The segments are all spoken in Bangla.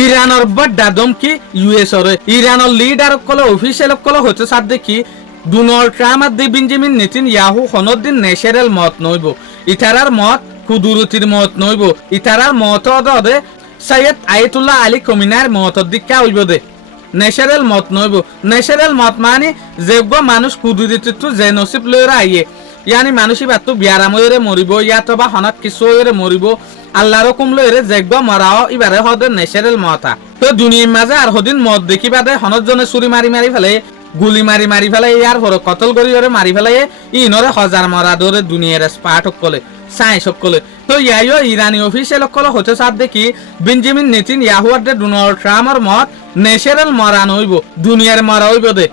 ইরানের বড় ধমকি ইউএসর ইরানের লিডার কলে অফিসিয়াল কলে হতে সাথ দেখি ডোনাল্ড ট্রাম্প আর বেঞ্জামিন নেতানিয়াহু হনদিন ন্যাচারাল মত নইব ইতারার মত কুদরতির মত নইব ইতারার মত দে সৈয়দ আয়াতুল্লাহ আলী খমিনার মত দিকা হইব দে ন্যাচারাল মত নইব ন্যাচারাল মত মানে যেগো মানুষ কুদরতিত যে নসিব লইরা আইয়ে ইয়ানি মানুষই বাতু বিয়ারাময়রে মরিব ইয়াতো বা হনাত কিছুরে মরিব আল্লাহর হুকুম লইরে যেগো মরাও ইবারে হদে ন্যাচারাল মতা তো দুনিয়ার মাঝে আর হদিন মত দেখিবা দে হনত জনে চুরি মারি মারি ফেলে গুলি মারি মারি ফেলে ইয়ার পর কতল করিরে মারি ফেলে ইনরে হাজার মারা ধরে দুনিয়ার স্পাট কলে সায়েন্স কলে তো ইয়াইও ইরানি অফিসিয়াল কলে হতে সাথ দেখি বেঞ্জামিন নেতানিয়াহু আর ডোনাল্ড ট্রাম্পের মত ন্যাচারাল মরা নইব দুনিয়ার মরা হইব দে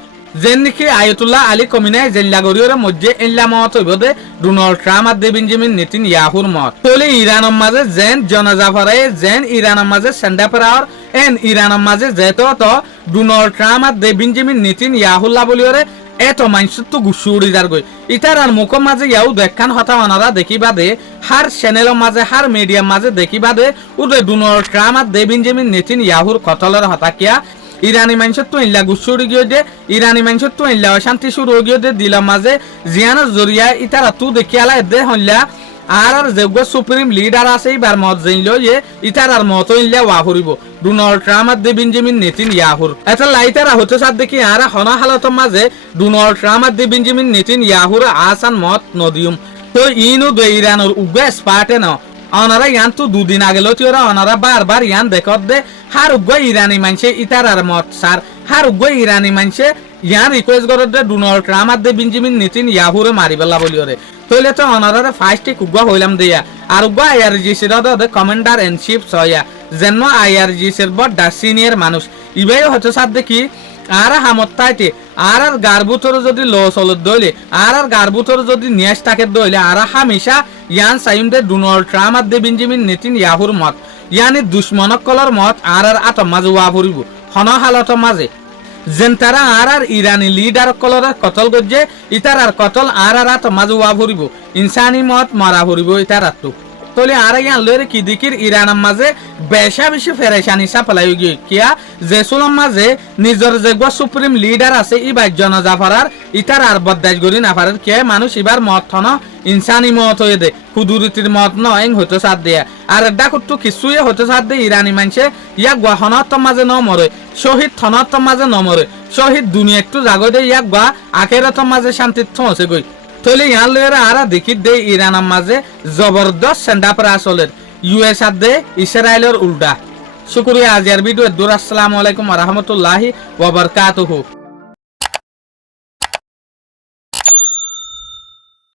যেন নাকি আয়াতুল্লাহ আলী খমিনাই জেল্লা গরিয়র মধ্যে ইল্লা মত হইব দে ডোনাল্ড ট্রাম্প আর বেঞ্জামিন নেতানিয়াহুর মত তলে ইরানের মাঝে যেন জনজাফারে যেন ইরানের মাঝে সেন্ডাপরার এন ইরানের মাঝে যেত তো ডোনাল্ড ট্রাম্প আর বেঞ্জামিন নেতানিয়াহুল্লাহ বলিয়রে এত মানুষ তো গুসুড়ি যার গই ইতার আর মুখের মাঝে ইয়াও দেখান হতা মানারা দেখিবা দে হার চ্যানেলের মাঝে হার মিডিয়ার মাঝে দেখিবা দে উদে ডোনাল্ড ট্রাম্প আর বেঞ্জামিন নেতানিয়াহুর কতলের হতা কিয়া ইরানি মানুষের তো ইল্লা গুসুড়ি গিয়ে দে ইরানি মানুষের তো ইল্লা অশান্তি শুরু গিয়ে দে দিলাম মাঝে জিয়ানের জরিয়া ইতারা তু দেখিয়ালা দে হইলা আর যেগো সুপ্রিম লিডার আছে এবার মত জেনলো যে ইতার আর মত ইল্লা ওয়া করিব ডোনাল্ড ট্রাম্প আর বেঞ্জামিন নেতানিয়াহুর এটা লাইতারা হতে সাথ দেখি আর হনা হালতের মাঝে ডোনাল্ড ট্রাম্প আর বেঞ্জামিন নেতানিয়াহুর আসান মত নদিউম তো ইনু দে ইরানের উগ্র স্পাটে না অনারা ইয়ান তো দুদিন আগে লতিওরা অনারা বারবার ইয়ান দেখত দে হার উগ্র ইরানি মানুষে ইতার আর মত সার হার উগ্র ইরানি মানুষে ইয়ান রিকোয়েস্ট করে দে ডোনাল্ড ট্রাম্প আর বেঞ্জামিন নেতানিয়াহুরে মারিবেলা বলিওরে তইলে তো অনারা ফার্স্টে কুগ্গা হইলাম দেয়া আর উগ্র আইআরজিসির দে কমান্ডার ইন চিফ সয়া যেন আইআরজিসির বড় সিনিয়র মানুষ ইবাই হচ্ছে সাথ দেখি আর হামত্তাইতে আর গার্বুতর যদি লো চলত দইলে আর গার্বুতর যদি নিয়াস থাকে দইলে আর হামেশা ইয়ান সাইমদে ডোনাল্ড ট্রাম্প আর বেঞ্জামিন নেতানিয়াহুর মত ইয়ানি দুশ্মনক কলর মত আর আতম মাঝে ওয়া পড়িব হন হালতের মাঝে যেন তারা আর ইরানি লিডার কলর কতল গজ্জে ইতার আর কতল আর আতম মাঝে ওয়া পড়িব ইনসানি মত মারা পড়িব ইতার আত্মু তলে আর ইয়ান লরে কি দিকির ইরানের মাঝে বেশা বেশি ফেরেশানি সাপলাই গিয়ে কিয়া জেসুলের মাঝে নিজের যেগো সুপ্রিম লিডার আছে ইবার জনজাফারার ইতার আর বদাস গরি না পারে কে মানুষ ইবার মত থন ইনসানি মত হয়ে দে কুদরতির মত নয় হতে সাথ দেয়া আর ডাকুত কিছুই হতে সাথ দে ইরানি মানুষে ইয়াক গা হনতর মাঝে ন মরে শহীদ থনতর মাঝে ন মরে শহীদ দুনিয়া একটু জাগো দে ইয়াক গা আখেরাতর মাঝে শান্তি থসে গই তলে ইয়ান লয়েরা আর দেখি দে ইরানের মাঝে জবরদস্ত সেন্ডাপরা চলের ইউএস আর দে ইসরায়েলের উল্টা শুক্রিয়া আজিয়ার ভিডিও দূর আসসালামু আলাইকুম ওয়া রাহমাতুল্লাহি ওয়া বারাকাতুহু।